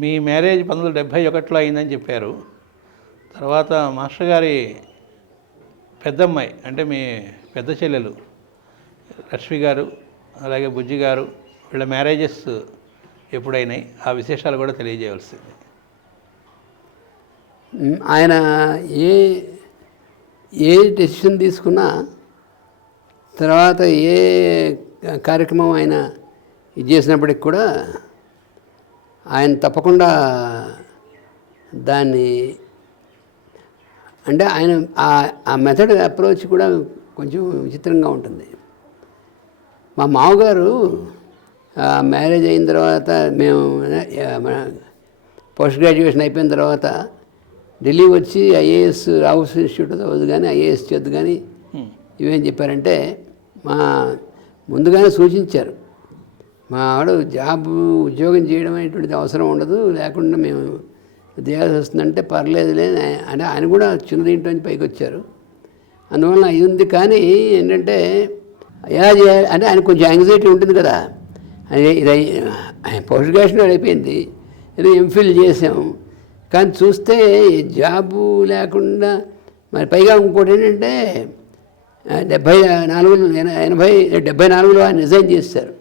మీ marriage 1971లో అయిందని చెప్పారు. తర్వాత మాస్టర్ గారి పెద్దమ్మాయి అంటే మీ పెద్ద చెల్లెలు లక్ష్మి గారు అలాగే బుజ్జి గారు వీళ్ళ మ్యారేజెస్ ఎప్పుడైనాయి, ఆ విశేషాలు కూడా తెలియజేయవలసింది. ఆయన ఏ ఏ డెసిషన్ తీసుకున్నా తర్వాత ఏ కార్యక్రమం ఆయన ఇది చేసినప్పటికి కూడా ఆయన తప్పకుండా దాన్ని అంటే ఆయన ఆ మెథడ్ అప్రోచ్ కూడా కొంచెం విచిత్రంగా ఉంటుంది. మా మామగారు మ్యారేజ్ అయిన తర్వాత మేము పోస్ట్ గ్రాడ్యుయేషన్ అయిపోయిన తర్వాత ఢిల్లీ వచ్చి ఐఏఎస్ రావుస్ ఇన్స్టిట్యూట్ చదవద్దు కానీ ఐఏఎస్ చదువు కానీ ఇవేం చెప్పారంటే ముందుగానే సూచించారు. మా ఆవిడ ఉద్యోగం చేయడం అనేటువంటిది అవసరం ఉండదు, లేకుండా మేము చేయాల్సి వస్తుందంటే పర్లేదులే అంటే ఆయన కూడా చిన్న దీంట్లో నుంచి పైకి వచ్చారు. అందువల్ల ఇది ఉంది. కానీ ఏంటంటే ఎలా చేయాలి అంటే ఆయన కొంచెం యాంగ్జైటీ ఉంటుంది కదా. ఇది పోస్ట్ గ్రాడ్యుయేషన్ అయిపోయింది, ఏదో ఎంఫిల్ చేసాం, కానీ చూస్తే జాబు లేకుండా మరి పైగా ఇంకోటి ఏంటంటే 74లో ఆయన రిజైన్ చేశారు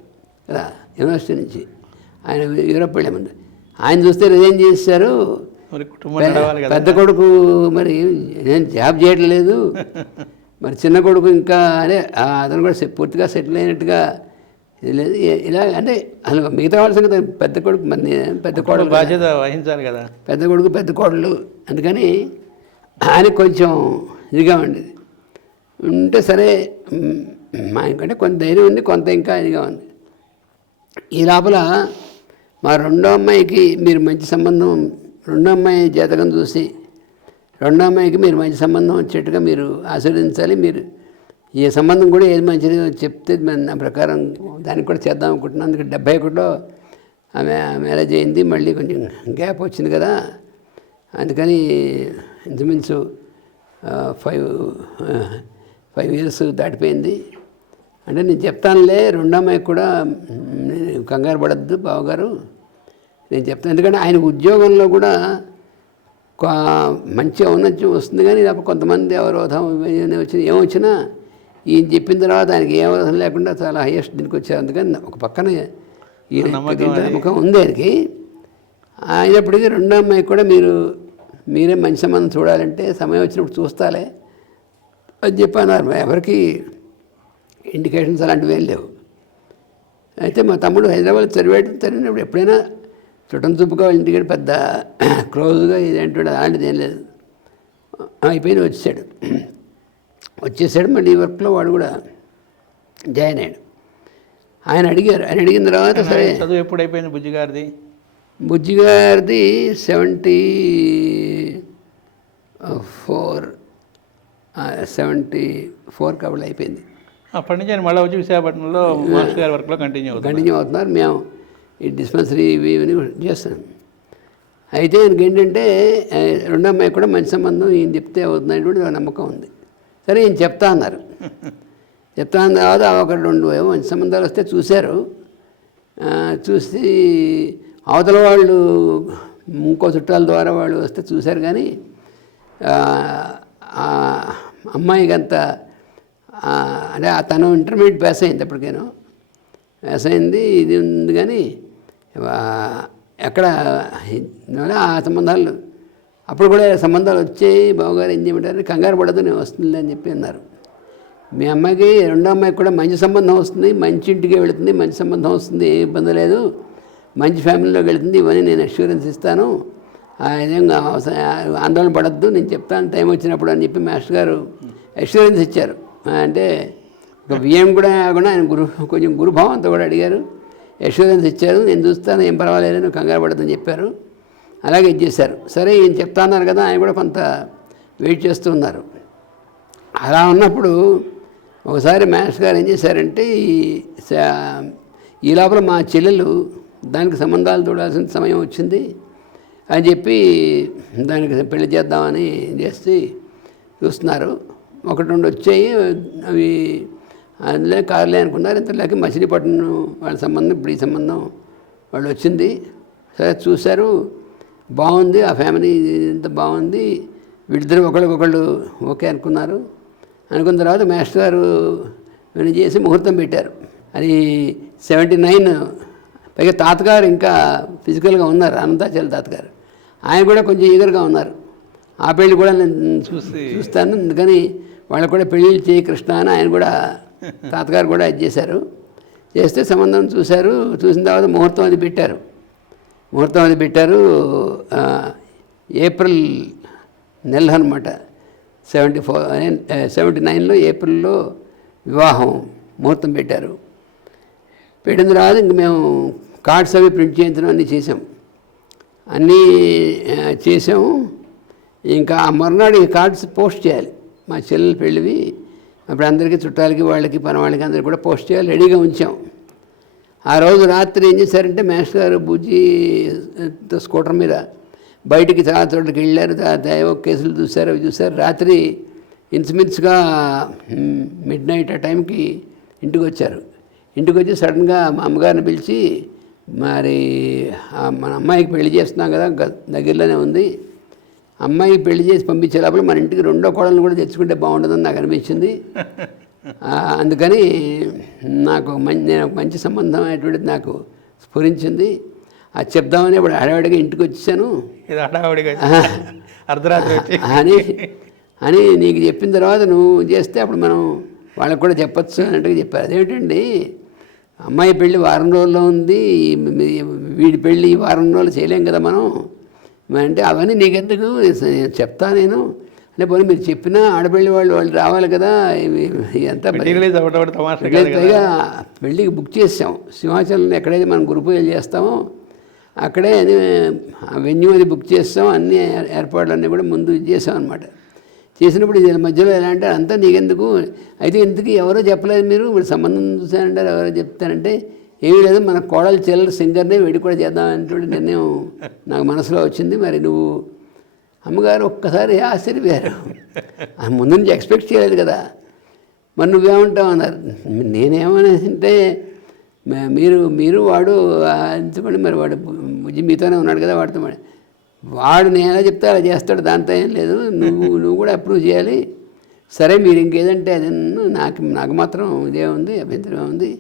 కదా యూనివర్సిటీ నుంచి. ఆయన యూరప్ వెళ్ళే ముందు ఆయన చూస్తే రిజైన్ చేశారు. పెద్ద కొడుకు మరి నేను జాబ్ చేయట్లేదు, మరి చిన్న కొడుకు ఇంకా అదే అతను కూడా పూర్తిగా సెటిల్ అయినట్టుగా లేదు. ఇలా అంటే అసలు మిగతా వాళ్ళ సంగతి పెద్ద కొడుకు మరి పెద్ద కోడలు బాధ్యత వహించాలి కదా, పెద్ద కొడుకు పెద్ద కోడలు. అందుకని ఆయన కొంచెం ఇదిగా ఉండేది. ఉంటే సరే మా ఇంకంటే కొంత ధైర్యం ఉంది, కొంత ఇంకా ఇదిగా ఉంది. ఈ లోపల మా రెండో అమ్మాయికి మీరు మంచి సంబంధం, రెండో అమ్మాయి జాతకం చూసి రెండో అమ్మాయికి మీరు మంచి సంబంధం వచ్చేట్టుగా మీరు ఆశీర్వదించాలి. మీరు ఏ సంబంధం కూడా ఏది మంచిది చెప్తే నా ప్రకారం దానికి కూడా చేద్దాం అనుకుంటున్నాను. అందుకే 71లో ఆమె మ్యారేజ్ అయింది, మళ్ళీ కొంచెం గ్యాప్ వచ్చింది కదా, అందుకని ఇంచుమించు 5 years దాటిపోయింది. అంటే నేను చెప్తానులే రెండో అమ్మాయికి కూడా కంగారు పడద్దు బావగారు, నేను చెప్తాను. ఎందుకంటే ఆయన ఉద్యోగంలో కూడా మంచి ఔన్నత్యం వస్తుంది, కానీ అప్పుడు కొంతమంది అవరోధం వచ్చిన ఏమొచ్చినా ఈయన చెప్పిన తర్వాత ఆయనకి ఏ అవరోధం లేకుండా చాలా హైయెస్ట్ దీనికి వచ్చారు. అందుకని ఒక పక్కన ఈ నమ్మకం ఉంది ఆయనకి. అయినప్పటికీ రెండో అమ్మాయికి కూడా మీరే మంచి సంబంధం చూడాలంటే సమయం వచ్చినప్పుడు చూస్తాలే అని చెప్పన్నారు. ఎవరికి ఇండికేషన్స్ అలాంటివి ఏం లేవు. అయితే మా తమ్ముడు హైదరాబాద్ చదివినప్పుడు ఎప్పుడైనా చుట్టం చూపుగా ఇంటికి పెద్ద క్లోజ్గా ఇదేంటో అలాంటిది ఏం లేదు. అయిపోయిన వచ్చేసాడు. మళ్ళీ ఈ వర్క్లో వాడు కూడా జాయిన్ అయ్యాడు. ఆయన అడిగిన తర్వాత సరే చదువు ఎప్పుడు అయిపోయింది బుజ్జిగారిది 74 కబుల్ అయిపోయింది. అప్పటి నుంచి ఆయన మళ్ళీ వచ్చి విశాఖపట్నంలో మాస్టర్ గారి వర్క్లో కంటిన్యూ అవుతున్నారు. మేము ఈ డిస్పెన్సరీ ఇవి చేస్తున్నాం. అయితే ఆయనకి ఏంటంటే రెండో అమ్మాయి కూడా మంచి సంబంధం ఈయన చెప్తే అవుతుందనేటువంటి నమ్మకం ఉంది. సరే ఈయన చెప్తా అన్నారు. చెప్తా అన్న తర్వాత ఒక 2 మంచి సంబంధాలు వస్తే చూశారు. చూసి అవతల వాళ్ళు ఇంకో చుట్టాల ద్వారా వాళ్ళు వస్తే చూశారు. కానీ అమ్మాయికి అంత అంటే తను ఇంటర్మీడియట్ పాస్ అయింది, అప్పటికేనో పాస్ అయింది, ఇది ఉంది. కానీ ఎక్కడ ఆ సంబంధాలు అప్పుడు కూడా సంబంధాలు వచ్చాయి. బావగారు ఏం చేయమంటారు, కంగారు పడదు నేను వస్తుంది అని చెప్పి అన్నారు. మీ అమ్మాయికి రెండో అమ్మాయికి కూడా మంచి సంబంధం వస్తుంది, మంచి ఇంటికి వెళుతుంది, మంచి సంబంధం వస్తుంది, ఏ ఇబ్బంది లేదు, మంచి ఫ్యామిలీలోకి వెళుతుంది, ఇవన్నీ నేను అష్యూరెన్స్ ఇస్తాను, విధంగా ఆందోళన పడద్దు, నేను చెప్తాను టైం వచ్చినప్పుడు అని చెప్పి మాస్టర్ గారు అష్యూరెన్స్ ఇచ్చారు. అంటే ఇంకా బియ్యం కూడా ఆయన కొంచెం గురుభావంతో కూడా అడిగారు, యశ్వరెన్స్ ఇచ్చారు, నేను చూస్తాను ఏం పర్వాలేదు నువ్వు కంగారు పడదని చెప్పారు. అలాగే ఇచ్చేశారు. సరే ఈయన చెప్తా అన్నారు కదా, ఆయన కూడా కొంత వెయిట్ చేస్తూ ఉన్నారు. అలా ఉన్నప్పుడు ఒకసారి మాస్టర్ గారు ఏం చేశారంటే ఈ లోపల మా చెల్లెలు దానికి సంబంధాలు చూడాల్సిన సమయం వచ్చింది అని చెప్పి దానికి పెళ్లి చేద్దామని చేసి చూస్తున్నారు. ఒకటి రెండు వచ్చాయి, అవి అందులో కారులే అనుకున్నారు. ఇంతలోకి మచిలీపట్నం వాళ్ళ సంబంధం, ఇప్పుడు ఈ సంబంధం వాళ్ళు వచ్చింది. సరే చూశారు, బాగుంది, ఆ ఫ్యామిలీ ఇంత బాగుంది, వీళ్ళిద్దరు ఒకళ్ళకొకళ్ళు ఓకే అనుకున్నారు. అనుకున్న తర్వాత మాస్టర్ గారు ఇవన్నీ చేసి ముహూర్తం పెట్టారు. అది 79. పైగా తాతగారు ఇంకా ఫిజికల్గా ఉన్నారు, అనంతాచల తాతగారు. ఆయన కూడా కొంచెం ఈగర్గా ఉన్నారు. ఆ పెళ్ళి కూడా నేను చూస్తాను, అందుకని వాళ్ళకు కూడా పెళ్ళిళ్ళు చేయి కృష్ణ అని ఆయన కూడా తాతగారు కూడా ఇది చేశారు. చేస్తే సంబంధం చూశారు. చూసిన తర్వాత ముహూర్తం అది పెట్టారు. ఏప్రిల్ నెల అనమాట. 79లో ఏప్రిల్లో వివాహం ముహూర్తం పెట్టారు. పెట్టిన తర్వాత ఇంక మేము కార్డ్స్ అవి ప్రింట్ చేయించడం అన్నీ చేసాము. ఇంకా ఆ మరునాడు ఈ కార్డ్స్ పోస్ట్ చేయాలి. మా చెల్లెలు పెళ్ళివి అప్పుడు అందరికీ చుట్టాలకి వాళ్ళకి పని వాళ్ళకి అందరికీ కూడా పోస్ట్ చేయాలి, రెడీగా ఉంచాం. ఆ రోజు రాత్రి ఏం చేశారంటే మాస్టర్ గారు బుజ్జి స్కూటర్ మీద బయటికి చాలా చోట్లకి వెళ్ళారు. ఏవో కేసులు చూశారు, అవి చూశారు. రాత్రి ఇన్స్మిన్స్గా మిడ్ నైట్ ఆ టైంకి ఇంటికి వచ్చారు. ఇంటికి వచ్చి సడన్గా మా అమ్మగారిని పిలిచి, మరి మన అమ్మాయికి పెళ్లి చేస్తున్నాం కదా, దగ్గరలోనే ఉంది, అమ్మాయికి పెళ్లి చేసి పంపించే లోపల మన ఇంటికి రెండో కోడలను కూడా తెచ్చుకుంటే బాగుంటుందని నాకు అనిపించింది. అందుకని నేను ఒక మంచి సంబంధం అనేటువంటిది నాకు స్ఫురించింది. అది చెప్దామని ఇప్పుడు హడావిడిగా ఇంటికి వచ్చేసాను అని నీకు చెప్పిన తర్వాత నువ్వు చేస్తే అప్పుడు మనం వాళ్ళకు కూడా చెప్పచ్చు అన్నట్టుగా చెప్పారు. అదేమిటండి, అమ్మాయి పెళ్ళి వారం రోజుల్లో ఉంది, వీడి పెళ్ళి వారం రోజులు చేయలేం కదా మనం అంటే, అవన్నీ నీకెందుకు చెప్తా నేను అంటే, పోనీ మీరు చెప్పినా ఆడపిల్లి వాళ్ళు రావాలి కదా, ఎంత పైగా పెళ్ళికి బుక్ చేసాం. సింహాచలం ఎక్కడైతే మనం గురు పూజలు చేస్తామో అక్కడే వెన్యూ అది బుక్ చేస్తాం. అన్ని ఏర్పాట్లన్నీ కూడా ముందు చేసాం అనమాట. చేసినప్పుడు ఇది మధ్యలో ఎలా అంటే, అంతా నీకెందుకు, అయితే ఎందుకు ఎవరో చెప్పలేదు, మీరు సంబంధం చూసానంటారు, ఎవరో చెప్తానంటే, ఏమీ లేదు, మన కోడలు చెల్లెలు సింగర్నే వీడి కూడా చేద్దామనేటువంటి నిర్ణయం నాకు మనసులో వచ్చింది. మరి నువ్వు అమ్మగారు ఒక్కసారి ఆశ్చర్యపోయారు. ముందు నుంచి ఎక్స్పెక్ట్ చేయలేదు కదా, మరి నువ్వేమంటావు అన్నారు. నేనేమనేసింటే, మీరు వాడు ఎంచుకోండి, మరి వాడు బుజ్జి మీతోనే ఉన్నాడు కదా, వాడితో వాడు నేను ఎలా చెప్తే అలా చేస్తాడు, దాంతో ఏం లేదు, నువ్వు కూడా అప్రూవ్ చేయాలి. సరే మీరు ఇంకేదంటే అది, నాకు మాత్రం ఇదే ఉంది, అభ్యంతరం ఉంది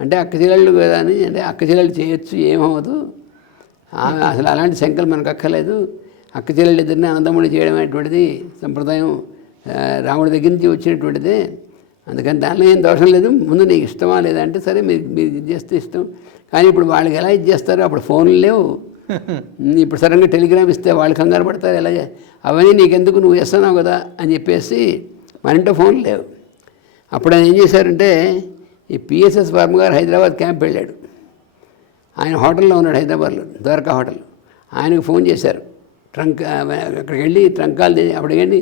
అంటే, అక్క చెల్లెళ్ళు కదా అని అంటే, అక్క చెల్లెళ్ళు చేయొచ్చు, ఏమవ్వదు, అసలు అలాంటి శంకలు మనకు అక్కర్లేదు. అక్క చెల్లెళ్ళు ఇద్దరిని అన్నదమ్ముడు చేయడం అనేటువంటిది సంప్రదాయం రాముడి దగ్గర నుంచి వచ్చినటువంటిదే, అందుకని దానిలో ఏం దోషం లేదు. ముందు నీకు ఇష్టమా లేదా అంటే, సరే మీరు ఇది చేస్తే ఇష్టం, కానీ ఇప్పుడు వాళ్ళకి ఎలా ఇది చేస్తారు, అప్పుడు ఫోన్లు లేవు, ఇప్పుడు సడన్గా టెలిగ్రామ్ ఇస్తే వాళ్ళు కంగారు పడతారు, ఎలా అవన్నీ నీకెందుకు, నువ్వు చేస్తున్నావు కదా అని చెప్పేసి మన ఇంట్లో ఫోన్లు లేవు. అప్పుడు ఆయన ఏం చేశారంటే, ఈ పిఎస్ఎస్ వర్మ గారు హైదరాబాద్ క్యాంప్ వెళ్ళాడు. ఆయన హోటల్లో ఉన్నాడు, హైదరాబాద్లో ద్వారకా హోటల్. ఆయనకు ఫోన్ చేశారు, అక్కడికి వెళ్ళి ట్రంకాలు అప్పటికెళ్ళి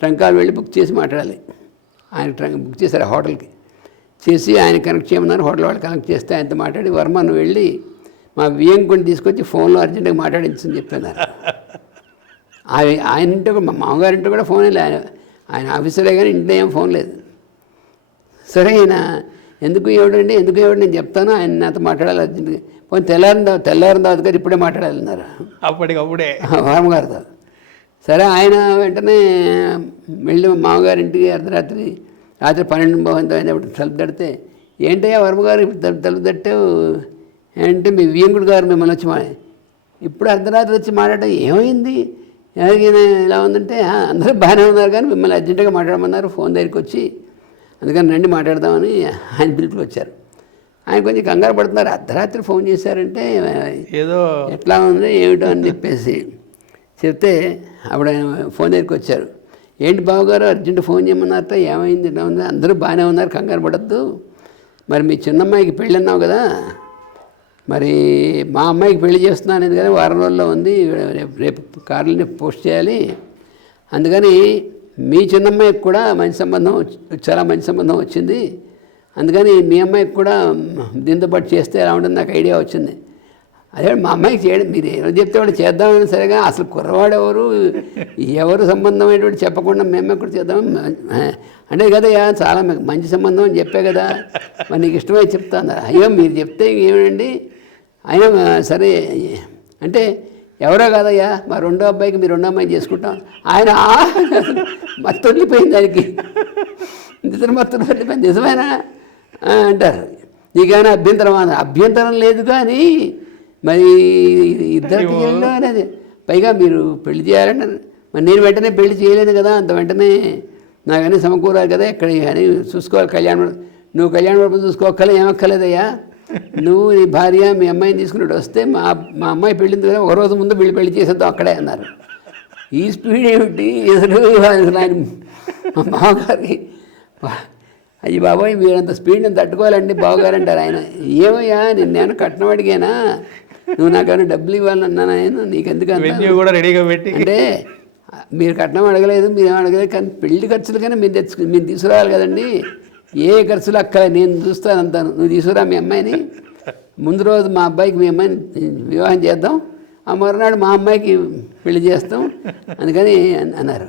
ట్రంకాలు వెళ్ళి బుక్ చేసి మాట్లాడాలి. ఆయన బుక్ చేశారు ఆ హోటల్కి, చేసి ఆయన కనెక్ట్ చేయమన్నారు. హోటల్ వాళ్ళు కనెక్ట్ చేస్తే ఆయనతో మాట్లాడి, వర్మ నువ్వు వెళ్ళి మా వియ్యంకుని తీసుకొచ్చి ఫోన్లో అర్జెంటుగా మాట్లాడించని చెప్తున్నారు. ఆయన ఇంట్లో మా మామగారింట్లో కూడా ఫోన్ లేదు, ఆయన ఆఫీసరే కానీ ఇంట్లో ఏం ఫోన్ లేదు. సరే ఆయన ఎందుకు ఇవ్వడు నేను చెప్తాను, ఆయన నాతో మాట్లాడాలి అర్జెంటుగా, పోనీ తెల్లారిన తర్వాత కదా ఇప్పుడే మాట్లాడాలన్నారు అప్పటికప్పుడే వర్మగారితో. సరే ఆయన వెంటనే వెళ్ళి మామగారింటికి రాత్రి 12 అయినప్పుడు తలుపు తడితే, ఏంటయ్యా వర్మగారు తలుపు తట్టావు అంటే, మీ వియ్యంకుడు గారు మిమ్మల్ని వచ్చి ఇప్పుడు అర్ధరాత్రి వచ్చి మాట్లాడటం ఏమైంది, ఎవరికైనా ఇలా ఉందంటే, అందరూ బాగానే ఉన్నారు కానీ మిమ్మల్ని అర్జెంటుగా మాట్లాడమన్నారు ఫోన్ దగ్గరికి వచ్చి, అందుకని రండి మాట్లాడదామని ఆయన పిలుపుకి వచ్చారు. ఆయన కొంచెం కంగారు పడుతున్నారు, అర్ధరాత్రి ఫోన్ చేశారంటే ఏదో ఎట్లా ఉంది ఏమిటో అని చెప్పేసి చెప్తే, అప్పుడు ఆయన ఫోన్ దగ్గరికి వచ్చారు. ఏంటి బావగారు అర్జెంట్ ఫోన్ చేయమన్నారట, ఏమైంది ఇలా ఉంది, అందరూ బాగానే ఉన్నారు, కంగారు పడద్దు. మరి మీ చిన్నమ్మాయికి పెళ్ళి అన్నావు కదా, మరి మా అమ్మాయికి పెళ్లి చేస్తున్నాను ఎందుకని వారం రోజుల్లో ఉంది, రేపు కార్లని పోస్ట్ చేయాలి, అందుకని మీ చిన్నమ్మాయికి కూడా మంచి సంబంధం, చాలా మంచి సంబంధం వచ్చింది, అందుకని మీ అమ్మాయికి కూడా దీంతో పాటు చేస్తే ఎలా ఉంటుంది నాకు ఐడియా వచ్చింది. అదే మా అమ్మాయికి చేయడం మీరు ఏమో చెప్తే వాడు చేద్దామని సరేగా, అసలు కుర్రవాడు ఎవరు సంబంధమైనటువంటి చెప్పకుండా మేము ఎక్కడ చేద్దాం అంటే కదయ్యా చాలా మంచి సంబంధం అని చెప్పే కదా, మరి నీకు ఇష్టమై చెప్తాను. అయ్యో మీరు చెప్తే ఏమేనండి అయినా సరే అంటే ఎవరో కాదయ్యా మా రెండో అబ్బాయికి మీరు రెండో అమ్మాయి చేసుకుంటాం. ఆయన మత్తొల్లిపోయింది దానికి, నిద్ర మత్తొల్లిపోయింది, నిజమేనా అంటారు. నీకైనా అభ్యంతరం లేదు కానీ మరి ఇద్దరికి అనేది పైగా మీరు పెళ్లి చేయాలంటే మరి నేను వెంటనే పెళ్లి చేయలేను కదా, అంత వెంటనే నాకన్నీ సమకూరాలి కదా, ఎక్కడ అని చూసుకోవాలి. నువ్వు కళ్యాణ మండపం చూసుకోగల ఏమక్కర్లేదయ్యా, నువ్వు నీ భార్య మీ అమ్మాయిని తీసుకున్నట్టు వస్తే మా అమ్మాయి పెళ్ళింది కదా, ఒక రోజు ముందు పెళ్లి చేసేద్దాం అక్కడే అన్నారు. ఈ స్పీడ్ ఏమిటి అసలు ఆయన మా మామగారికి, అయ్యి బాబోయ్ మీరంత స్పీడ్ని తట్టుకోవాలండి బావగారు అంటారు. ఆయన ఏమయ్యా నేను కట్నం అడిగానా, నువ్వు నాకైనా డబ్బులు ఇవ్వాలన్నా నేను నీకెందుకు కూడా రెడీగా పెట్టి అంటే మీరు కట్నం అడగలేదు, మీరేం అడగలేదు, కానీ పెళ్లి ఖర్చులు కానీ మీరు తీసుకురావాలి కదండి, ఏ ఖర్చులు అక్కలే నేను చూస్తాను అంతాను, నువ్వు తీసుకురా మీ అమ్మాయిని, ముందు రోజు మా అబ్బాయికి మీ అమ్మాయిని వివాహం చేద్దాం, ఆ మరునాడు మా అమ్మాయికి పెళ్లి చేస్తాం అందుకని అన్నారు.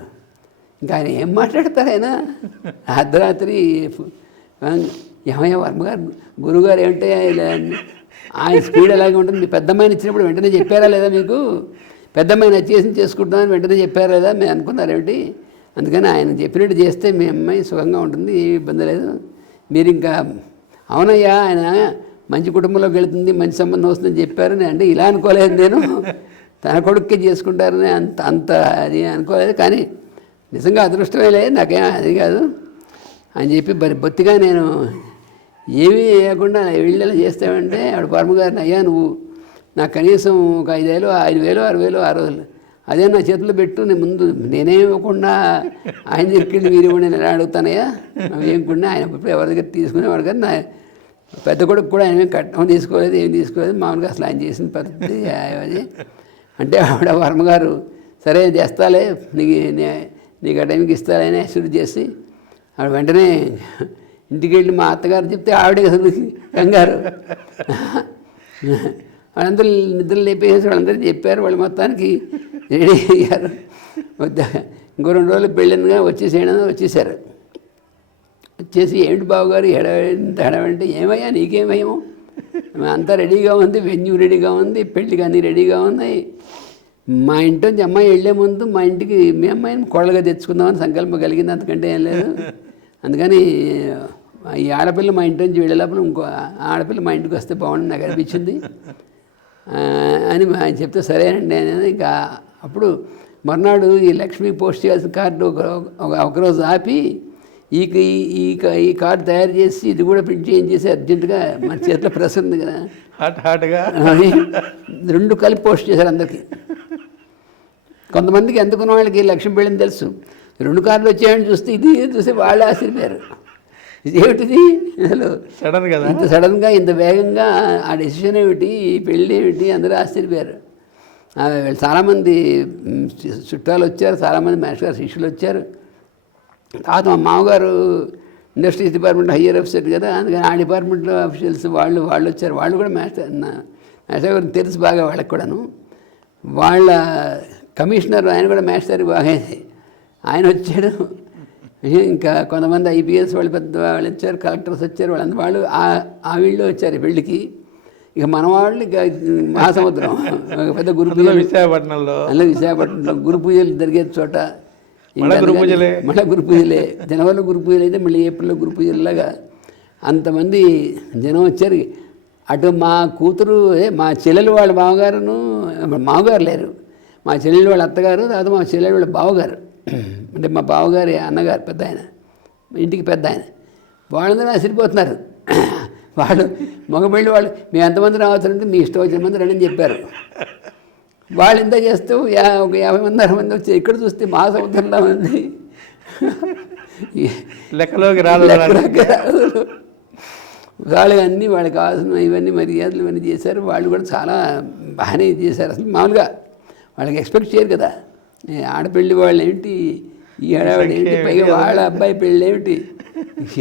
ఇంకా ఆయన ఏం మాట్లాడతారు, ఆయన అర్ధరాత్రి ఏమయ్య వర్మగారు గురువుగారు ఏమిటే ఆయన స్పీడ్ ఎలాగే ఉంటుంది, మీ పెద్దమ్మాయిని ఇచ్చినప్పుడు వెంటనే చెప్పారా లేదా, మీకు పెద్దమ్మాయిని చేసుకుంటామని వెంటనే చెప్పారా లేదా మేము అనుకున్నారేమిటి, అందుకని ఆయన చెప్పినట్టు చేస్తే మీ అమ్మాయి సుఖంగా ఉంటుంది, ఏ ఇబ్బంది లేదు, మీరు ఇంకా అవునయ్యా ఆయన మంచి కుటుంబంలోకి వెళుతుంది మంచి సంబంధం వస్తుందని చెప్పారు, అంటే ఇలా అనుకోలేదు నేను, తన కొడుక్కే చేసుకుంటారని అంత అది అనుకోలేదు, కానీ నిజంగా అదృష్టమే లేదు నాకేం అది కాదు అని చెప్పి బొత్తిగా నేను ఏమీ లేకుండా వీళ్ళలా చేస్తామంటే ఆవిడ పరమగారిని, అయ్యా నువ్వు నాకు కనీసం ఒక 5,000 5,000 6,000 ఆ రోజులు అదే నా చేతిలో పెట్టు, నేను ముందు నేనే ఇవ్వకుండా ఆయన దగ్గరికి మీరు ఇవ్వండి నేను ఎలా అడుగుతానయ్యా, ఏమకుండా ఆయన ఎవరి దగ్గర తీసుకునేవాడు కానీ నా పెద్ద కొడుకు కూడా ఆయన కట్నం తీసుకోలేదు, ఏం తీసుకోలేదు, మామూలుగా అసలు ఆయన చేసిన పద్ధతి అది అంటే ఆవిడ వర్మగారు సరే చేస్తాలే నీకు ఆ టైంకి ఇస్తారని అసలు చేసి ఆవిడ వెంటనే ఇంటికి వెళ్ళి మా అత్తగారు చెప్తే ఆవిడే అసలు కంగారు, వాళ్ళందరూ నిద్రలు లేపేసి వాళ్ళందరూ చెప్పారు, వాళ్ళు మొత్తానికి రెడీ అయ్యారు, ఇంకో 2 రోజులు పెళ్ళినగా వచ్చేసారు. వచ్చేసి ఏమిటి బావగారు హడావంటే ఏమయ్యా నీకేమయ్యాము, అంతా రెడీగా ఉంది, వెన్యూ రెడీగా ఉంది, పెళ్ళికి అన్నీ రెడీగా ఉన్నాయి, మా ఇంటి నుంచి అమ్మాయి వెళ్ళే ముందు మా ఇంటికి మీ అమ్మాయిని కోడలుగా తెచ్చుకుందామని సంకల్పం కలిగింది, అంతకంటే ఏం లేదు, అందుకని ఈ ఆడపిల్ల మా ఇంటి నుంచి వెళ్ళే లోపల ఇంకో ఆడపిల్ల మా ఇంటికి వస్తే బాగుంటుంది నాకు అనిపించింది అని ఆయన చెప్తే సరేనండి అని. ఇంకా అప్పుడు మర్నాడు ఈ లక్ష్మీ పోస్ట్ చేయాల్సిన కార్డు ఒకరోజు ఆపి ఈ కార్డు తయారు చేసి ఇది కూడా ప్రింట్ చేయించేసి అర్జెంటుగా మన చేతిలో ప్రెస్ ఉంది కదా హాట్గా 2 కలిపి పోస్ట్ చేశారు అందరికీ. కొంతమందికి ఎందుకున్న వాళ్ళకి లక్ష్యం పెళ్ళని తెలుసు, 2 కార్డులు వచ్చాయని చూస్తే ఇది చూస్తే వాళ్ళు ఆశ్చర్యపోయారు, ఇదేమిటిది అసలు సడన్ కదా, ఇంత సడన్గా ఇంత వేగంగా ఆ డెసిషన్ ఏమిటి, ఈ పెళ్ళి ఏమిటి, అందరూ ఆశ్చర్యపోయారు. చాలామంది చుట్టాలు వచ్చారు, చాలామంది మాస్టర్ గారు శిష్యులు వచ్చారు. తర్వాత మా మామగారు ఇండస్ట్రీస్ డిపార్ట్మెంట్ హయ్యర్ ఆఫీసర్ కదా, అందుకని ఆ డిపార్ట్మెంట్లో అఫీషియల్స్ వాళ్ళు వచ్చారు, వాళ్ళు కూడా మాస్టర్ గారు తెలుసు బాగా వాళ్ళకి కూడాను. వాళ్ళ కమిషనర్ ఆయన కూడా మాస్టర్ బాగా ఆయన వచ్చాడు. ఇంకా కొంతమంది ఐపీఎస్ వాళ్ళు పెద్ద వాళ్ళు వచ్చారు, కలెక్టర్స్ వచ్చారు, వాళ్ళు ఆ వీళ్ళు వచ్చారు పెళ్ళికి. ఇక మన వాళ్ళు ఇక మహాసముద్రం పెద్ద గురు పూజ విశాఖపట్నంలో గురు పూజలు జరిగే చోట మళ్ళీ గురు పూజలే, జనవరిలో గురు పూజలు అయితే మళ్ళీ ఏప్రిల్లో గురు పూజలాగా అంతమంది జనం వచ్చారు. అటు మా కూతురు మా చెల్లెలు వాళ్ళ మామగారు లేరు, మా చెల్లెలు వాళ్ళ అత్తగారు, తర్వాత మా చెల్లెలు వాళ్ళ బావగారు, అంటే మా బావగారి అన్నగారు పెద్ద ఆయన, ఇంటికి పెద్ద ఆయన, వాళ్ళందరూ ఆశ్చర్యపోతున్నారు. వాళ్ళు మగపెళ్ళి వాళ్ళు మేము ఎంతమంది రావచ్చుంటే మీ ఇష్టం వచ్చిన మంది రండి అని చెప్పారు. వాళ్ళు ఇంత చేస్తూ ఒక 50 మంది 60 మంది వచ్చి ఇక్కడ చూస్తే మహాసముద్రంలో ఉంది, లెక్కలోకి రాదు. వాళ్ళకి అన్నీ వాళ్ళకి కావాల్సిన ఇవన్నీ మర్యాదలు ఇవన్నీ చేశారు. వాళ్ళు కూడా చాలా బాగానే చేశారు. అసలు మామూలుగా వాళ్ళకి ఎక్స్పెక్ట్ చేయరు కదా, ఆడపెళ్ళి వాళ్ళు ఏమిటి, ఈ ఆడవాడు ఏమిటి, పైగా వాళ్ళ అబ్బాయి పెళ్ళి ఏమిటి,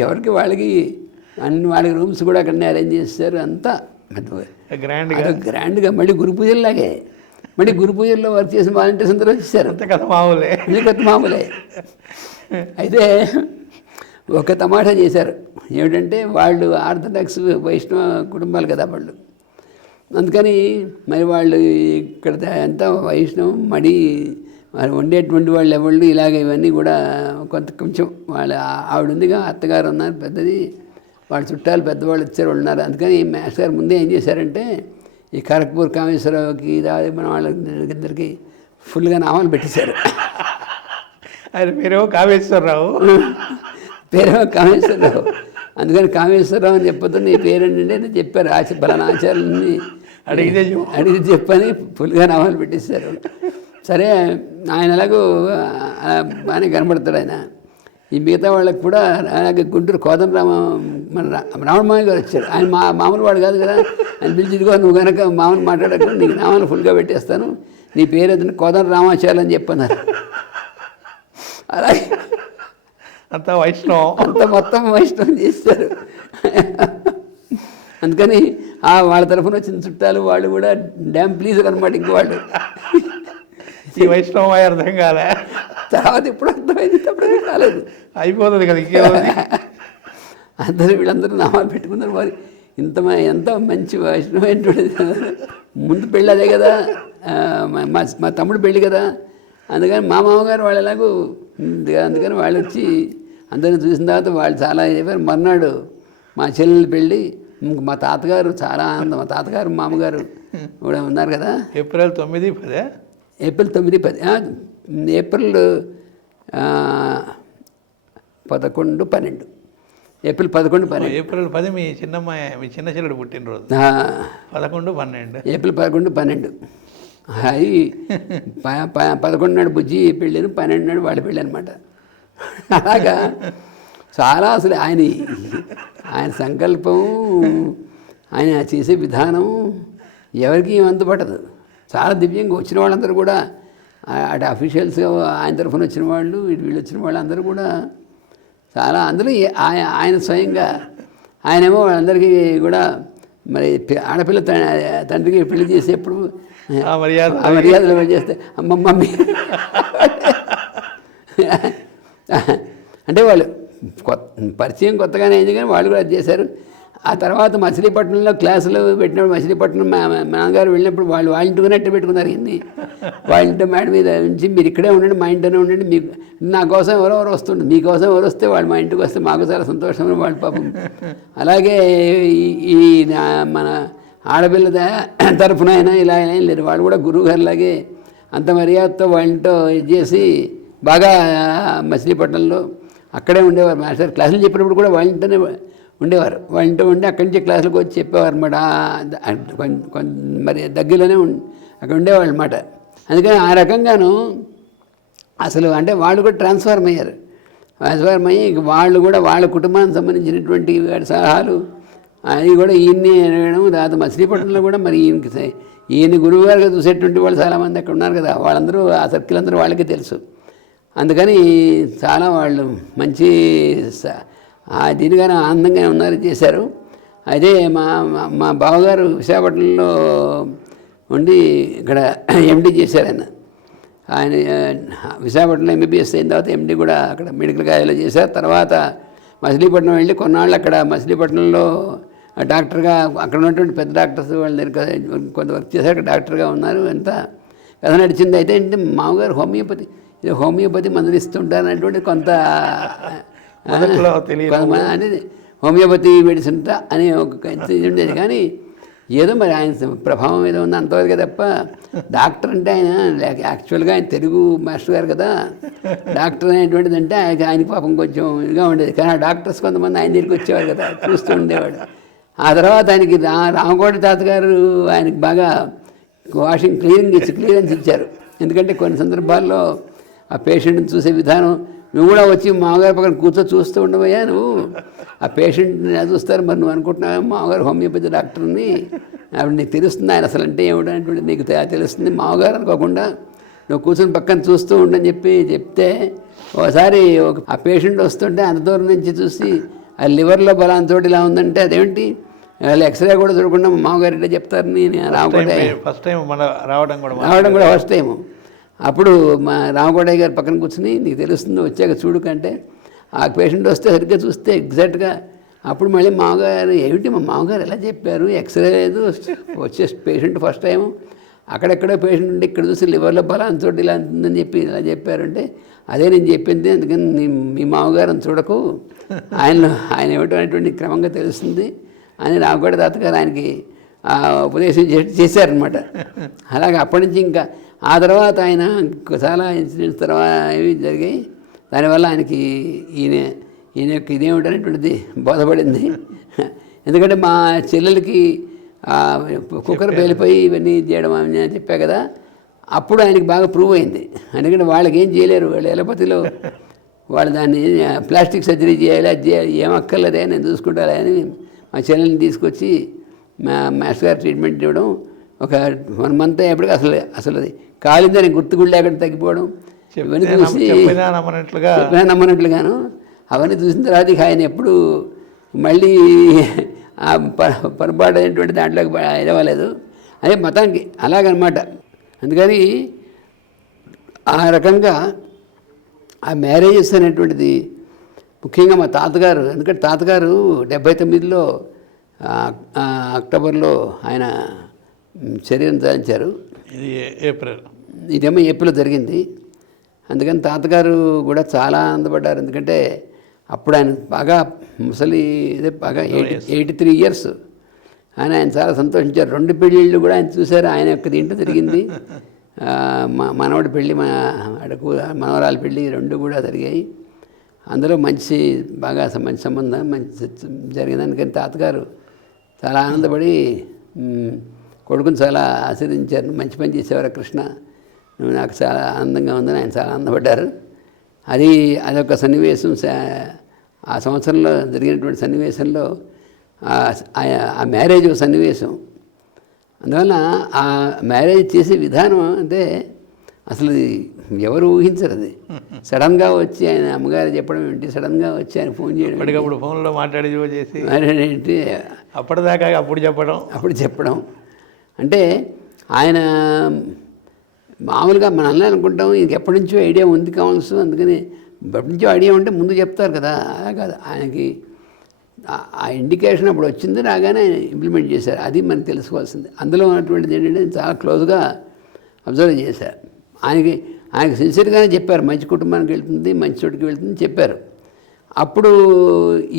ఎవరికి వాళ్ళకి అన్ని వాళ్ళకి రూమ్స్ కూడా అక్కడనే అరేంజ్ చేస్తారు. అంతా గ్రాండ్గా మళ్ళీ గురు పూజల్లాగే, మళ్ళీ గురు పూజల్లో వర్క్ చేసిన వాలంటీర్స్ అందరూ వచ్చేసారు. కొత్త మామూలే. అయితే ఒక తమాషా చేశారు. ఏమిటంటే వాళ్ళు ఆర్థడాక్స్ వైష్ణవ కుటుంబాలు కదా వాళ్ళు, అందుకని మరి వాళ్ళు ఇక్కడ అంతా వైష్ణవం మడి వండేటువంటి వాళ్ళు ఎవళ్ళు ఇలాగ ఇవన్నీ కూడా కొంచెం వాళ్ళ ఆవిడ ఉందిగా, అత్తగారు ఉన్నారు పెద్దది, వాళ్ళ చుట్టాలు పెద్దవాళ్ళు వచ్చారు వాళ్ళు ఉన్నారు. అందుకని మాస్టర్ గారు ముందే ఏం చేశారంటే ఈ ఖరగ్పూర్ కామేశ్వరరావుకి మన వాళ్ళకి ఫుల్గా నామాలు పెట్టేశారు. అది మీరేమో కామేశ్వరరావు, పేరేమో కామేశ్వరరావు. అందుకని కామేశ్వరరావు అని చెప్పొద్దు, నీ పేరేంటంటే అని చెప్పారు. బలానా ఆచార్యులని అడిగి చెప్పని ఫుల్గా నామాలు పెట్టేశారు. సరే, ఆయన ఎలాగో బాగానే కనబడతాడు ఆయన. ఈ మిగతా వాళ్ళకి కూడా అలాగే గుంటూరు కోదండరామ మన రామమాయ గారు వచ్చారు. ఆయన మామూలు వాడు కాదు కదా, ఆయన పిలిచి ఇదిగో నువ్వు కనుక మామూలు మాట్లాడకు, నీకు నామాలు ఫుల్గా పెట్టేస్తాను, నీ పేరు ఏదైనా కోదండ రామాచార్యులు అని చెప్పన్నారు. అలాగే అంతా వైష్ణవం, అంత మొత్తం వైష్ణవం చేస్తారు. అందుకని వాళ్ళ తరఫున వచ్చిన చుట్టాలు వాళ్ళు కూడా డ్యామ్ ప్లీజ్ అనమాట. ఇంక వాళ్ళు ఈ వైష్ణవం అర్థం కాలే, తర్వాత ఇప్పుడు అర్థమైంది, తప్పదు కాలేదు, అయిపోతుంది కదా ఇంకేముంది. అందరూ వీళ్ళందరూ నామాలు పెట్టుకున్నారు. వారి ఎంత మంచి వైష్ణవం. ముందు పెళ్ళి అదే కదా, మా తమ్ముడు పెళ్ళి కదా, అందుకని మా మామగారు వాళ్ళు ఎలాగూ, అందుకని వాళ్ళు వచ్చి అందరిని చూసిన తర్వాత వాళ్ళు చాలా చెప్పారు. మర్నాడు మా చెల్లెలు పెళ్ళి, మా తాతగారు చాలా ఆనందం. మా తాతగారు మామగారు కూడా ఉన్నారు కదా. April 9-10 April 9-10 April 11-12 April 11-12 April 10 మీ చిన్న చెల్లెడు పుట్టినరోజు. 11-12 ఏప్రిల్ 11-12 అది 11 నాడు బుజ్జి పెళ్ళాను, 12 నాడు వాళ్ళ పెళ్ళి అనమాట. అలాగా చాలా అసలు ఆయన సంకల్పం, ఆయన చేసే విధానం ఎవరికి అంతుపట్టదు. చాలా దివ్యంగా వచ్చిన వాళ్ళందరూ కూడా, అటు అఫీషియల్స్గా ఆయన తరఫున వచ్చిన వాళ్ళు, ఇటు వీళ్ళు వచ్చిన వాళ్ళు అందరూ కూడా చాలా, అందరూ ఆయన స్వయంగా ఆయనేమో వాళ్ళందరికీ కూడా మరి ఆడపిల్ల తండ్రికి పెళ్లి చేసేప్పుడు మర్యాదలు చేస్తే మమ్మీ అంటే వాళ్ళు పరిచయం కొత్తగానే అయింది, కానీ వాళ్ళు కూడా అది చేశారు. ఆ తర్వాత మచిలీపట్నంలో క్లాసులు పెట్టినప్పుడు, మచిలీపట్నం మా నాన్నగారు వెళ్ళినప్పుడు వాళ్ళ ఇంటికి నెట్టు పెట్టుకున్నారు. ఇన్ని వాళ్ళ ఇంటి మేడ మీద నుంచి మీరు ఇక్కడే ఉండండి, మా ఇంట్లోనే ఉండండి, మీకు నా కోసం ఎవరెవరు వస్తుండే, మీకోసం ఎవరు వస్తే వాళ్ళు మా ఇంటికి వస్తే మాకు చాలా సంతోషం వాళ్ళు పాపం. అలాగే ఈ మన ఆడపిల్ల తరఫున అయినా ఇలా ఏం లేదు, వాళ్ళు కూడా గురువుగారిలాగే అంత మర్యాదతో వాళ్ళతో ఇది చేసి బాగా మచిలీపట్నంలో అక్కడే ఉండేవారు. మాస్టర్ క్లాసులు చెప్పినప్పుడు కూడా వాళ్ళ ఇంట్లోనే ఉండేవారు. వాళ్ళ ఇంట్లో ఉండి అక్కడి నుంచి క్లాసులకు వచ్చి చెప్పేవారు అన్నమాట. మరి దగ్గరలోనే అక్కడ ఉండేవాళ్ళు అన్నమాట. అందుకని ఆ రకంగాను అసలు అంటే వాళ్ళు కూడా ట్రాన్స్ఫార్మ్ అయ్యారు. ట్రాన్స్ఫార్మ్ అయ్యి వాళ్ళు కూడా వాళ్ళ కుటుంబానికి సంబంధించినటువంటి సలహాలు అవి కూడా ఈయన్ని అడగడం. తర్వాత మచిలీపట్నంలో కూడా మరి ఈయన గురువుగారుగా చూసేటువంటి వాళ్ళు చాలామంది అక్కడ ఉన్నారు కదా, వాళ్ళందరూ ఆ సర్కిల్ అందరూ వాళ్ళకే తెలుసు. అందుకని చాలా వాళ్ళు మంచి దీనిగానే ఆనందంగా ఉన్నారు, చేశారు. అదే మా బావగారు విశాఖపట్నంలో ఉండి ఇక్కడ ఎండి చేశారు. ఆయన విశాఖపట్నంలో ఎంబీబీఎస్ అయిన తర్వాత ఎండి కూడా అక్కడ మెడికల్ కాలేజీలో చేశారు. తర్వాత మచిలీపట్నం వెళ్ళి కొన్నాళ్ళు అక్కడ మచిలీపట్నంలో డాక్టర్గా, అక్కడ ఉన్నటువంటి పెద్ద డాక్టర్స్ వాళ్ళ దగ్గర కొంత వర్క్ చేశారు, అక్కడ డాక్టర్గా ఉన్నారు. ఎంత కథ నడిచింది. అయితే అంటే మామగారు హోమియోపతి మందులు ఇస్తుంటారు అనేటువంటి కొంత అంటే హోమియోపతి మెడిసిన్ అని ఒక ఇది ఉండేది. కానీ ఏదో మరి ఆయన ప్రభావం ఏదో ఉంది అంతవరకే తప్ప, డాక్టర్ అంటే ఆయన యాక్చువల్గా ఆయన తెలుగు మాస్టర్ గారు కదా, డాక్టర్ అనేటువంటిది అంటే ఆయనకి పాపం కొంచెం ఇదిగా ఉండేది. కానీ ఆ డాక్టర్స్ కొంతమంది ఆయన దగ్గరికి వచ్చేవారు కదా, చూస్తూ ఉండేవాడు. ఆ తర్వాత ఆయనకి రామకోటి తాతగారు ఆయనకి బాగా క్లియరెన్స్ ఇచ్చారు. ఎందుకంటే కొన్ని సందర్భాల్లో ఆ పేషెంట్ని చూసే విధానం నువ్వు కూడా వచ్చి మామగారి పక్కన చూస్తూ ఉండవయ్యా నువ్వు, ఆ పేషెంట్ని చూస్తారు, మరి నువ్వు అనుకుంటున్నావు మామగారు హోమియోపతి డాక్టర్ని, అప్పుడు నీకు తెలుస్తుంది ఆయన అసలు అంటే ఏమిటంటే నీకు తెలుస్తుంది, మామగారు అనుకోకుండా నువ్వు కూర్చొని పక్కన చూస్తూ ఉండని చెప్తే ఒకసారి ఆ పేషెంట్ వస్తుంటే అంత దూరం నుంచి చూసి ఆ లివర్లో బలాంతో ఇలా ఉందంటే అదేంటి వాళ్ళు ఎక్స్రే కూడా చూడకుండా మామగారు ఇట్లా చెప్తారని ఫస్ట్ టైం రావడం కూడా ఫస్ట్ టైము. అప్పుడు మా రామకోటయ్య గారు పక్కన కూర్చుని నీకు తెలుస్తుంది వచ్చాక చూడు కంటే ఆ పేషెంట్ వస్తే సరిగ్గా చూస్తే ఎగ్జాక్ట్గా అప్పుడు మళ్ళీ మామగారు ఏమిటి మా మామగారు ఎలా చెప్పారు, ఎక్స్రే లేదు, వచ్చే పేషెంట్ ఫస్ట్ టైము, అక్కడెక్కడో పేషెంట్ ఉంటే ఇక్కడ చూసి లివర్లో బలాంతో ఇలా ఉందని చెప్పి ఇలా చెప్పారంటే అదే నేను చెప్పింది, అందుకని మీ మామగారిని చూడకు, ఆయన ఏమిటనేటువంటి క్రమంగా తెలుస్తుంది అని రామకోట తాతగారు ఆయనకి ఉపదేశం చేశారనమాట. అలాగే అప్పటి నుంచి ఇంకా ఆ తర్వాత ఆయన చాలా ఇన్సిడెంట్స్ తర్వాత ఏవి జరిగాయి, దానివల్ల ఆయనకి ఈయన యొక్క ఇదేమిటనేటువంటిది బోధపడింది. ఎందుకంటే మా చెల్లెలకి కుక్కర్ పేలిపోయి ఇవన్నీ చేయడం అని చెప్పా కదా, అప్పుడు ఆయనకి బాగా ప్రూవ్ అయింది. ఎందుకంటే వాళ్ళకి ఏం చేయలేరు, వాళ్ళు ఎలపతిలో వాళ్ళు దాన్ని ప్లాస్టిక్ సర్జరీ చేయాలి, అది చేయాలి, ఏం అక్కర్లేదే నేను చూసుకుంటారా అని మా చెల్లెల్ని తీసుకొచ్చి మాస్టర్ గారు ట్రీట్మెంట్ ఇవ్వడం, ఒక 1 month అయ్యేప్పటికి అసలు అది కాలిందని గుర్తుకు లేకుండా తగ్గిపోవడం, ఇవన్నీ చూసి చెప్పినా నమ్మనట్లుగాను అవన్నీ చూసిన తర్వాత ఆయన ఎప్పుడు మళ్ళీ ఆ పొరపాటు అనేటువంటి దాంట్లోకి ఎదవలేదు. అదే మతానికి అలాగనమాట. అందుకని ఆ రకంగా ఆ మ్యారేజెస్ అనేటువంటిది ముఖ్యంగా మా తాతగారు, ఎందుకంటే తాతగారు 79లో అక్టోబర్లో ఆయన శరీరం ధరించారు. ఇదేమో ఏప్రిల్ జరిగింది. అందుకని తాతగారు కూడా చాలా ఆనందపడ్డారు. ఎందుకంటే అప్పుడు ఆయన బాగా ముసలి బాగా 83 years ఆయన చాలా సంతోషించారు. 2 పెళ్ళిళ్ళు కూడా ఆయన చూశారు, ఆయన యొక్క దీంట్లో జరిగింది. మనవడి పెళ్ళి, మనవరాలి పెళ్ళి 2 కూడా జరిగాయి. అందులో మంచి సంబంధం మంచి జరిగింది. అందుకని తాతగారు చాలా ఆనందపడి కొడుకుని చాలా ఆశీర్వదించారు. మంచి పని చేసేవారు కృష్ణ, నువ్వు నాకు చాలా ఆనందంగా ఉందని ఆయన చాలా ఆనందపడ్డారు. అదొక సన్నివేశం, ఆ సంవత్సరంలో జరిగినటువంటి సన్నివేశంలో ఆ మ్యారేజ్ సన్నివేశం. అందువల్ల ఆ మ్యారేజ్ చేసే విధానం అంటే అసలు ఎవరు ఊహించరు. అది సడన్గా వచ్చి ఆయన అమ్మగారు చెప్పడం ఏంటి, సడన్గా వచ్చి ఆయన ఫోన్ చేయడం, అప్పటికప్పుడు ఫోన్లో మాట్లాడి చేసి ఏంటి, అప్పటిదాకా అప్పుడు చెప్పడం అంటే ఆయన మామూలుగా మన అన్నీ అనుకుంటాం ఇంక ఎప్పటి నుంచో ఐడియా ఉంది కావాల్సి, అందుకని ఎప్పటి నుంచో ఐడియా ఉంటే ముందు చెప్తారు కదా, అలా కాదు. ఆయనకి ఆ ఇండికేషన్ అప్పుడు వచ్చింది, రాగానే ఆయన ఇంప్లిమెంట్ చేశారు. అది మనకు తెలుసుకోవాల్సింది. అందులో ఉన్నటువంటిది ఏంటంటే చాలా క్లోజ్గా అబ్జర్వ్ చేశారు. ఆయనకి సిన్సియర్గానే చెప్పారు, మంచి కుటుంబానికి వెళ్తుంది, మంచి చోటుకి వెళ్తుంది చెప్పారు. అప్పుడు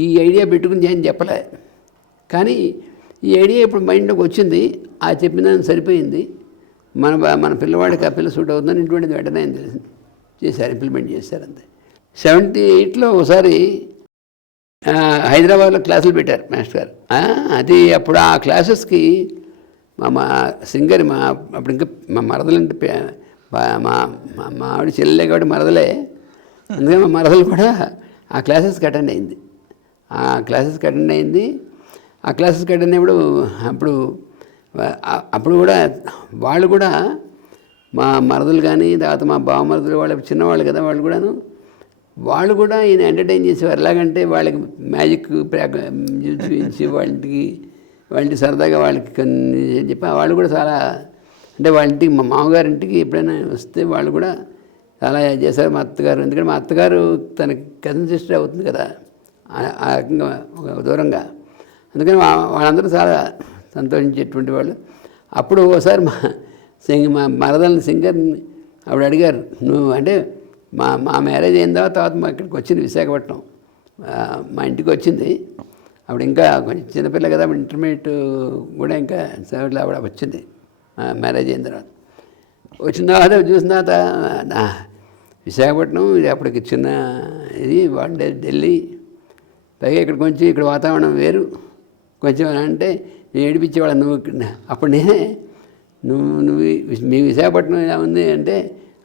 ఈ ఐడియా పెట్టుకుని చేయని చెప్పలే, కానీ ఈ ఐడియా ఇప్పుడు మైండ్లోకి వచ్చింది, ఆ చెప్పిన సరిపోయింది, మన పిల్లవాడికి ఆ పిల్ల సూట్ అవుతుందని ఇటువంటిది వెంటనే ఆయన తెలిసింది, చేశారు, ఇంప్లిమెంట్ చేశారు. అంతే. 78లో ఒకసారి హైదరాబాద్లో క్లాసులు పెట్టారు మాస్టర్ గారు. అది అప్పుడు ఆ క్లాసెస్కి మా సింగర్ అప్పుడు ఇంకా మా మరదలంటే మా ఆవిడ చెల్లెలే కాబట్టి మరదలే, అందుకని మా మరదలు కూడా ఆ క్లాసెస్కి అటెండ్ అయింది. ఆ క్లాసెస్కి అటెండ్ అటెండ్ అయినప్పుడు అప్పుడు కూడా వాళ్ళు కూడా మా మరదలు కానీ తర్వాత మా బావమరదలు వాళ్ళు చిన్నవాళ్ళు కదా, వాళ్ళు కూడా ఈయన ఎంటర్టైన్ చేసేవారు. ఎలాగంటే వాళ్ళకి మ్యాజిక్ చూపించి వాళ్ళకి సరదాగా వాళ్ళకి కొన్ని చెప్పి వాళ్ళు కూడా చాలా, అంటే వాళ్ళ ఇంటికి మా మామగారింటికి ఎప్పుడైనా వస్తే వాళ్ళు కూడా చాలా చేశారు. మా అత్తగారు, ఎందుకంటే మా అత్తగారు తన కజిన్ సిస్టర్ అవుతుంది కదా ఆ రకంగా దూరంగా, అందుకని వాళ్ళందరూ చాలా సంతోషించేటువంటి వాళ్ళు. అప్పుడు ఒకసారి మా మరదల్ని సింగర్ని ఆవిడ అడిగారు, నువ్వు అంటే మా మ్యారేజ్ అయిన తర్వాత మా ఇక్కడికి వచ్చింది విశాఖపట్నం, మా ఇంటికి వచ్చింది. అప్పుడు ఇంకా కొంచెం చిన్నపిల్ల కదా, ఇంటర్మీడియట్ కూడా ఇంకా సెవెంట్లో ఆవిడ వచ్చింది మ్యారేజ్ అయిన తర్వాత. వచ్చిన తర్వాత చూసిన తర్వాత విశాఖపట్నం ఇది అప్పటికి చిన్న ఇది, వాళ్ళే ఢిల్లీ, పైగా ఇక్కడ కొంచెం ఇక్కడ వాతావరణం వేరు కొంచెం అంటే ఏడిపించేవాళ్ళ నువ్వు. అప్పుడు నేనే నువ్వు మీ విశాఖపట్నం ఎలా ఉంది అంటే,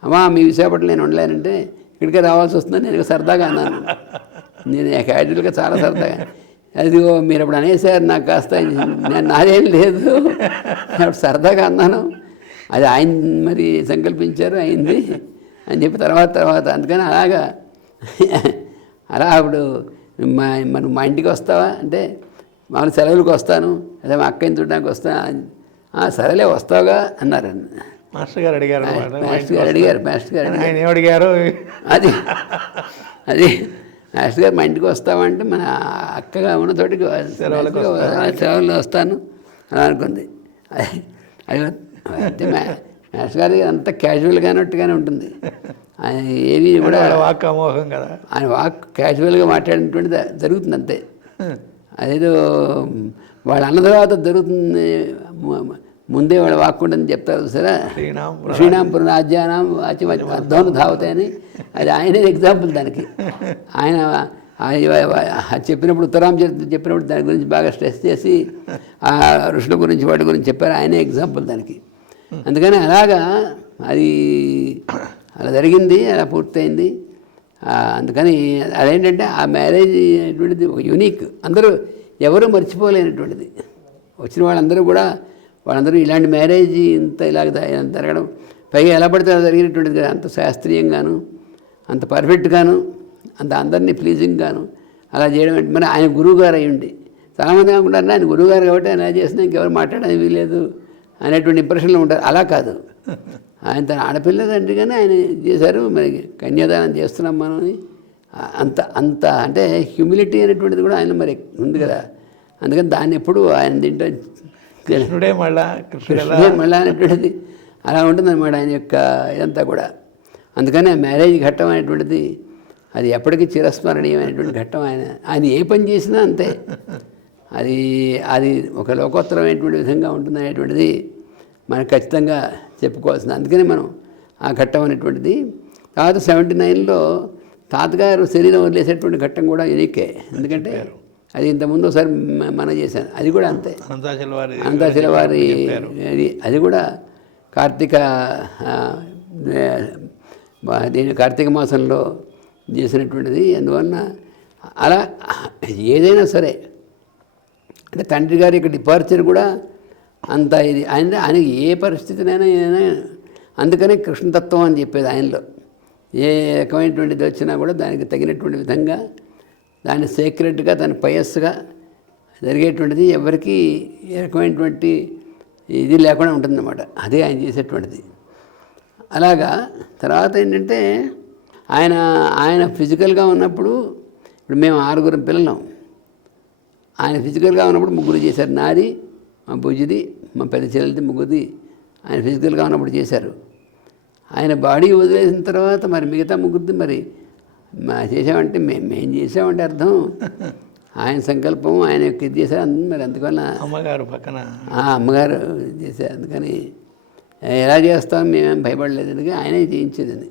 అమ్మా మీ విశాఖపట్నం నేను ఉండలేనంటే ఇక్కడికే రావాల్సి వస్తుందని నేను సరదాగా అన్నాను. నేను క్యాజువల్గా చాలా సరదాగా, అదిగో మీరు అప్పుడు అనేసారు నాకు కాస్త, నేను నాదేం లేదు అప్పుడు సరదాగా అన్నాను. అది ఆయన మరి సంకల్పించారు, అయింది అని చెప్పి తర్వాత అందుకని అలా అప్పుడు మనం మా ఇంటికి వస్తావా అంటే మామూలు సెలవులకు వస్తాను, అదే మా అక్కని చూడడానికి వస్తా, సరేలే వస్తావుగా అన్నారు. మాస్టర్ గారు అడిగారు మాస్టర్ గారు ఆయన ఏమడిగారు అది మాస్టర్ గారు మా ఇంటికి వస్తామంటే మన అక్కగా ఉన్న తోటికి సెలవులు వస్తాను అలా అనుకుంది. అది అంటే మాస్టర్ గారి అంత క్యాజువల్గా అన్నట్టుగానే ఉంటుంది. ఆయన ఏవి కూడా వాక్ అమోఘం కదా, ఆయన వాక్ క్యాజువల్గా మాట్లాడినటువంటిది జరుగుతుంది అంతే. అదేదో వాళ్ళు అన్న తర్వాత జరుగుతుంది, ముందే వాళ్ళు వాక్కుండని చెప్తారు సరే, శ్రీనాంపురం రాజ్యానం అర్థం ధావతే అని, అది ఆయనే ఎగ్జాంపుల్ దానికి. ఆయన చెప్పినప్పుడు ఉత్తరాంచరిత్ర చెప్పినప్పుడు దాని గురించి బాగా స్ట్రెస్ చేసి ఆ ఋషుల గురించి వాటి గురించి చెప్పారు, ఆయనే ఎగ్జాంపుల్ దానికి. అందుకని అలాగా అది అలా జరిగింది, అలా పూర్తయింది. అందుకని అదేంటంటే ఆ మ్యారేజ్ అనేటువంటిది ఒక యూనిక్, అందరూ ఎవరూ మర్చిపోలేనటువంటిది. వచ్చిన వాళ్ళందరూ ఇలాంటి మ్యారేజ్ ఇంత ఇలాగ జరగడం, పైగా ఎలా పడితే అలా జరిగినటువంటిది కదా, అంత శాస్త్రీయంగాను, అంత పర్ఫెక్ట్గాను, అంత అందరినీ ప్లీజింగ్గాను అలా చేయడం అంటే మరి ఆయన గురువుగారు అయ్యండి. చాలామంది అనుకుంటారు ఆయన గురువుగారు కాబట్టి ఆయన ఎలా చేసినా ఇంకెవరు మాట్లాడడం వీలేదు అనేటువంటి ఇంప్రెషన్లో ఉంటారు. అలా కాదు, ఆయన తన ఆడపిల్ల తండ్రిగానే ఆయన చేశారు. మరి కన్యాదానం చేస్తున్నాం మనం అని అంత అంటే హ్యూమిలిటీ అనేటువంటిది కూడా ఆయన మరి ఉంది కదా. అందుకని దాన్ని ఎప్పుడు ఆయన తింటే కృష్ణుడే మళ్ళా అనేటువంటిది అలా ఉంటుందన్నమాట ఆయన యొక్క ఇదంతా కూడా. అందుకని ఆ మ్యారేజ్ ఘట్టం అనేటువంటిది అది ఎప్పటికీ చిరస్మరణీయమైనటువంటి ఘట్టం. ఆయన ఏ పని చేసినా అంతే, అది ఒక లోకోత్తరమైనటువంటి విధంగా ఉంటుంది అనేటువంటిది మనకు ఖచ్చితంగా చెప్పుకోవాల్సింది. అందుకని మనం ఆ ఘట్టం అనేటువంటిది తర్వాత 79లో తాతగారు శరీరం వదిలేసేటువంటి ఘట్టం కూడా యూనికే. ఎందుకంటే అది ఇంతకుముందు ఒకసారి మనం చేశాను, అది కూడా అంతే. అనంతాచల వారి అది కూడా కార్తీక మాసంలో చేసినటువంటిది. అందువలన అలా ఏదైనా సరే అంటే తండ్రి గారి యొక్క డిపార్చర్ కూడా అంత ఇది ఆయనకి ఏ పరిస్థితినైనా అందుకనే కృష్ణతత్వం అని చెప్పేది ఆయనలో. ఏ రకమైనటువంటిది వచ్చినా కూడా దానికి తగినటువంటి విధంగా దాన్ని సీక్రెట్గా దాన్ని పయస్సుగా జరిగేటువంటిది, ఎవరికి ఏ రకమైనటువంటి ఇది లేకుండా ఉంటుందన్నమాట. అదే ఆయన చేసేటువంటిది. అలాగా తర్వాత ఏంటంటే ఆయన ఫిజికల్గా ఉన్నప్పుడు, ఇప్పుడు మేము 6 పిల్లలం, ఆయన ఫిజికల్గా ఉన్నప్పుడు 3 చేశారు. నాది, మా బుజ్జిది, మా పెద్ద చెల్లెలది, 3 ఆయన ఫిజికల్గా ఉన్నప్పుడు చేశారు. ఆయన బాడీ వదిలేసిన తర్వాత మరి మిగతా 3 మరి చేసామంటే మేం చేసామంటే అర్థం ఆయన సంకల్పం, ఆయన యొక్క ఇది చేశారు. మరి అందువల్ల అమ్మగారు పక్కన అమ్మగారు చేశారు. అందుకని ఎలా చేస్తాం మేమేం భయపడలేదు, ఎందుకంటే ఆయనే చేయించేదని.